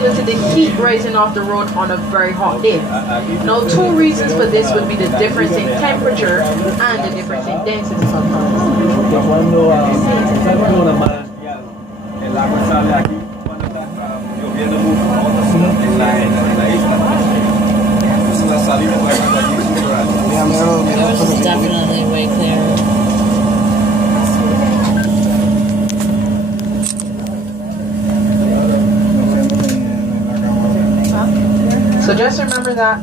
due to the heat rising off the road on a very hot day. Now, two reasons for this would be the difference in temperature and the difference in density sometimes. Yours is definitely way clearer. So just remember that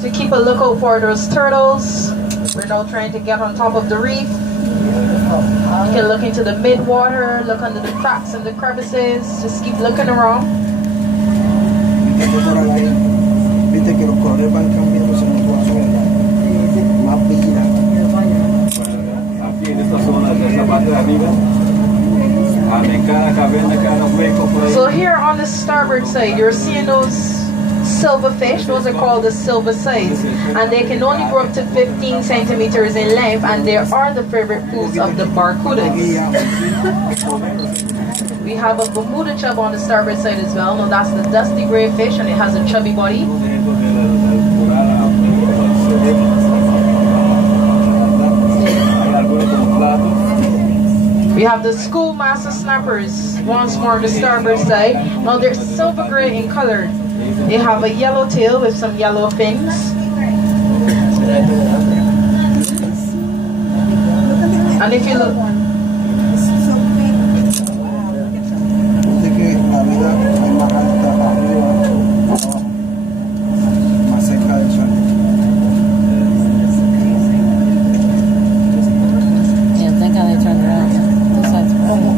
to keep a lookout for those turtles. We're now trying to get on top of the reef. You can look into the mid-water, look under the cracks and the crevices. Just keep looking around. So here on the starboard side, you're seeing those silverfish. Those are called the silver sides, and they can only grow up to 15 centimeters in length, and they are the favorite foods of the barracudas. We have a Bermuda chub on the starboard side as well. Now that's the dusty gray fish, and it has a chubby body. We have the schoolmaster snappers once more on the starboard side. Now they're silver gray in color. They have a yellow tail with some yellow fins. And if you look, Yeah, think how they turn around. This side's purple.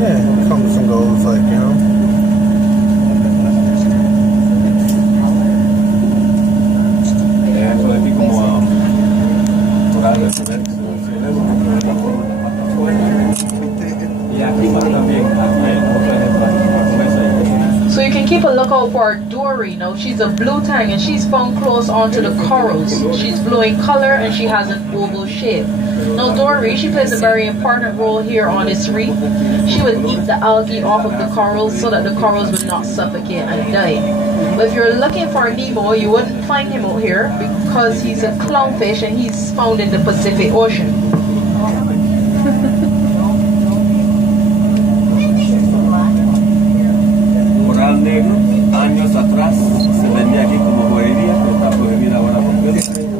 Yeah, it comes and goes, like, you know. so you can keep a lookout for a dory. Now she's a blue tang and she's found close onto the corals. She's blue in color and she has an oval shape. Now dory, she plays a very important role here on this reef. She would eat the algae off of the corals so that the corals would not suffocate and die. But if you're looking for Nemo, you wouldn't find him out here because he's a clownfish and he's found in the Pacific Ocean. Coral negro, años atrás se vendía aquí como joyería, pero está prohibida ahora por ley.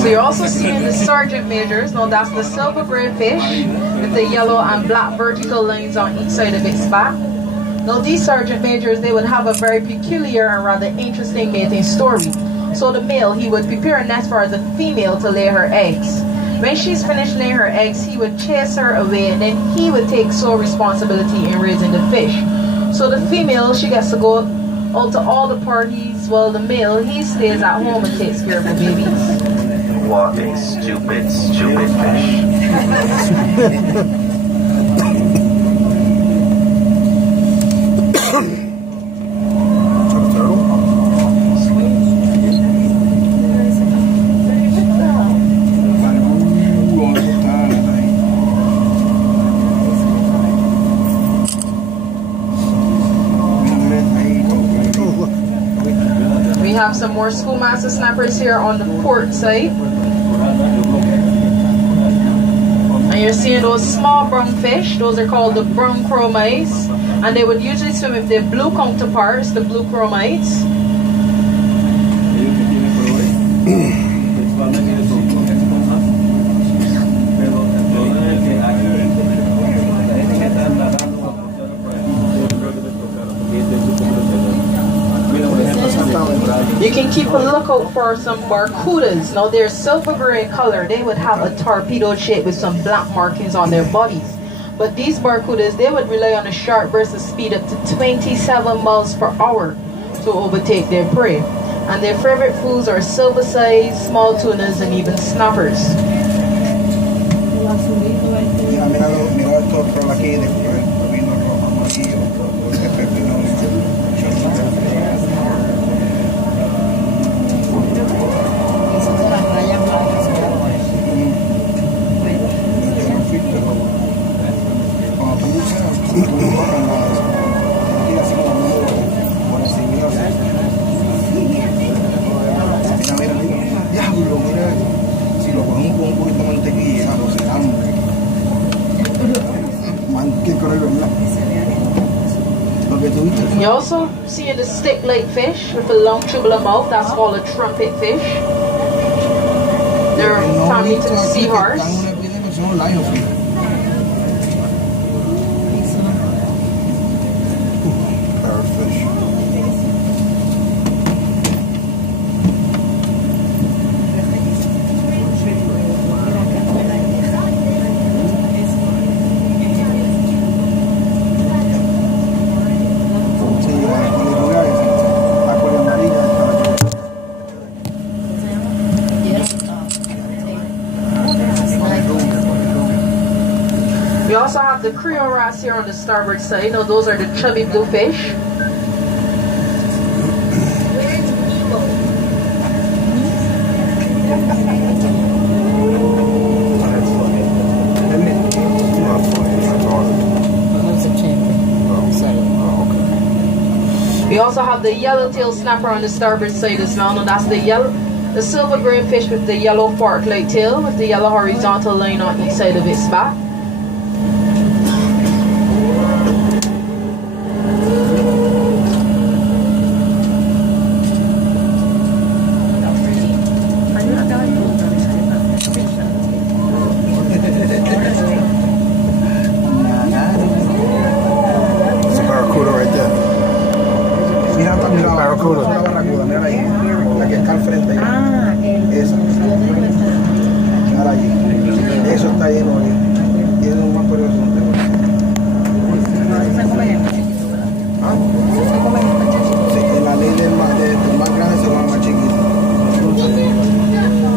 So you're also seeing the sergeant majors. Now that's the silver gray fish with the yellow and black vertical lines on each side of its back. Now these sergeant majors, they would have a very peculiar and rather interesting mating story. So the male, he would prepare a nest for the female to lay her eggs. When she's finished laying her eggs, he would chase her away and then he would take sole responsibility in raising the fish. So the female, she gets to go out to all the parties, while the male, he stays at home and takes care of the babies. What a stupid, stupid fish. We have some more schoolmaster snappers here on the port side. And you're seeing those small brown fish. Those are called the brown chromites. And they would usually swim with their blue counterparts, the blue chromites. You can keep a lookout for some barracudas. Now they're silver gray in color. They would have a torpedo shape with some black markings on their bodies. But these barracudas, they would rely on a sharp burst of speed up to 27 miles per hour to overtake their prey. And their favorite foods are silver sides, small tunas, and even snappers. You also see the stick-leg fish with a long tubular mouth. That's called a trumpet fish. They're family to the seahorse. Parrotfish. We also have the Creole wrasse here on the starboard side. Now those are the chubby blue fish. We also have the yellowtail snapper on the starboard side as well. Now that's the silver green fish with the yellow fork-like tail with the yellow horizontal line on each side of its back.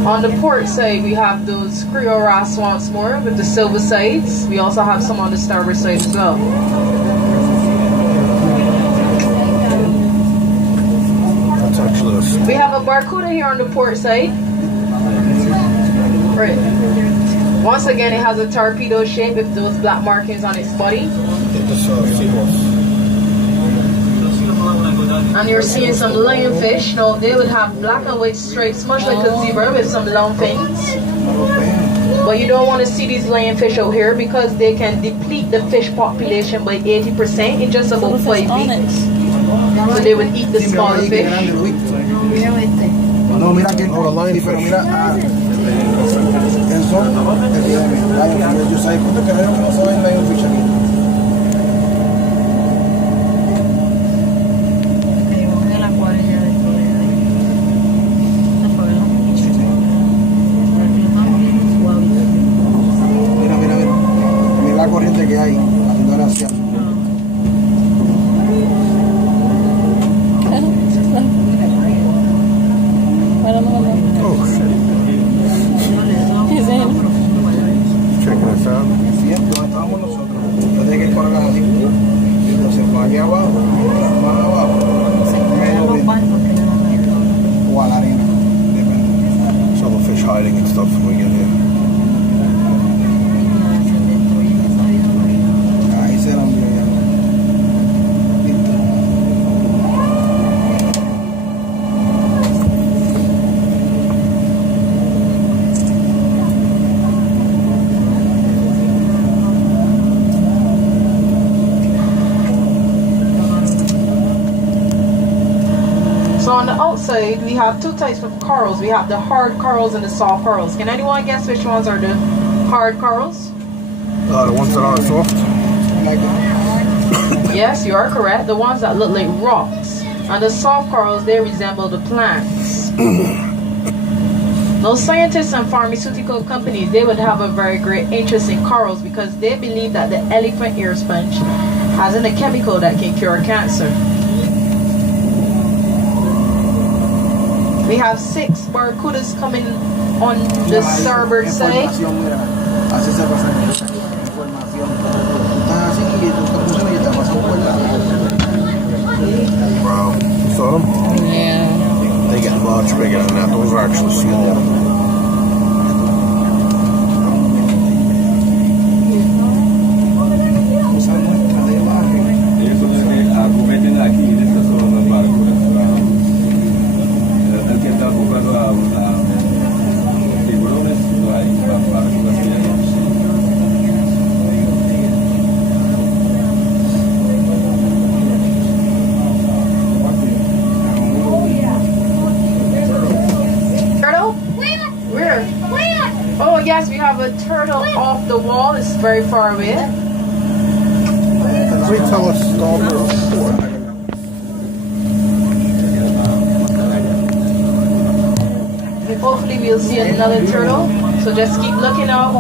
On the port side, we have those Creole wrasse once more with the silver sides. We also have some on the starboard side as well. We have a barracuda here on the port side. Right. Once again, it has a torpedo shape with those black markings on its body. And you're seeing some lionfish. Now they would have black and white stripes, much like a zebra with some long fins. But you don't want to see these lionfish out here because they can deplete the fish population by 80% in just about 5 weeks. So they would eat the smaller fish. No, mira que no, pero mira, eso, yo sabía cuánto que no saben lionfish aquí. Mira la corriente que hay, haciendo gracia. Hiding and stuff when we get here. Ahí se la envió ya. So on the outside, we have two types of corals. We have the hard corals and the soft corals. Can anyone guess which ones are the hard corals? The ones that are soft? Yes, you are correct. The ones that look like rocks. And the soft corals, they resemble the plants. Now, scientists and pharmaceutical companies, they would have a very great interest in corals because they believe that the elephant ear sponge has a chemical that can cure cancer. We have 6 barracudas coming on the starboard side. Wow, you saw them? Yeah. They get much bigger than that. Those are actually sealed. Yes, we have a turtle off the wall. It's very far away. We tell us stalker. Hopefully we'll see another turtle. So just keep looking out.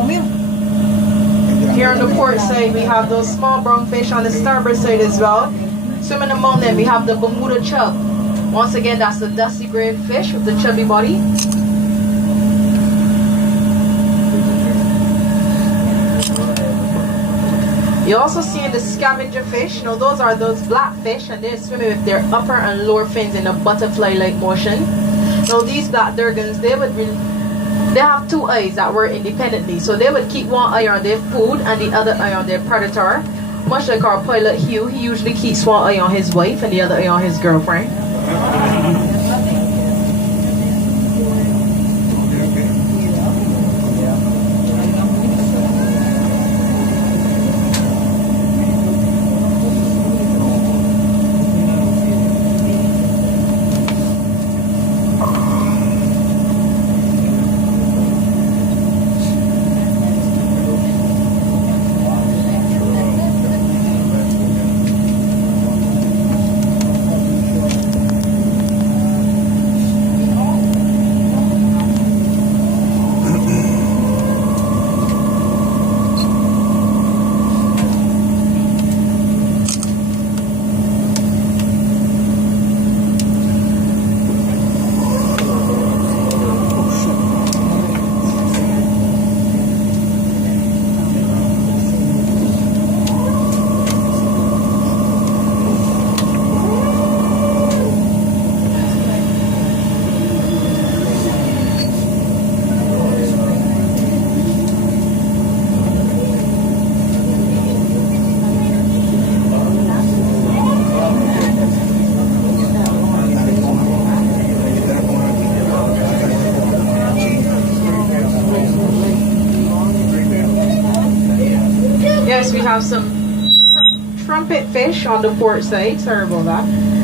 Here on the port side, we have those small brown fish on the starboard side as well. Swimming among them, we have the Bermuda chub. Once again, that's the dusty gray fish with the chubby body. You also see the scavenger fish. You know, those are those black fish, and they're swimming with their upper and lower fins in a butterfly-like motion. Now these black durgans, they have two eyes that work independently. So they would keep one eye on their food and the other eye on their predator. Much like our pilot Hugh, he usually keeps one eye on his wife and the other eye on his girlfriend. Yes, we have some trumpet fish on the port side. Sorry about that.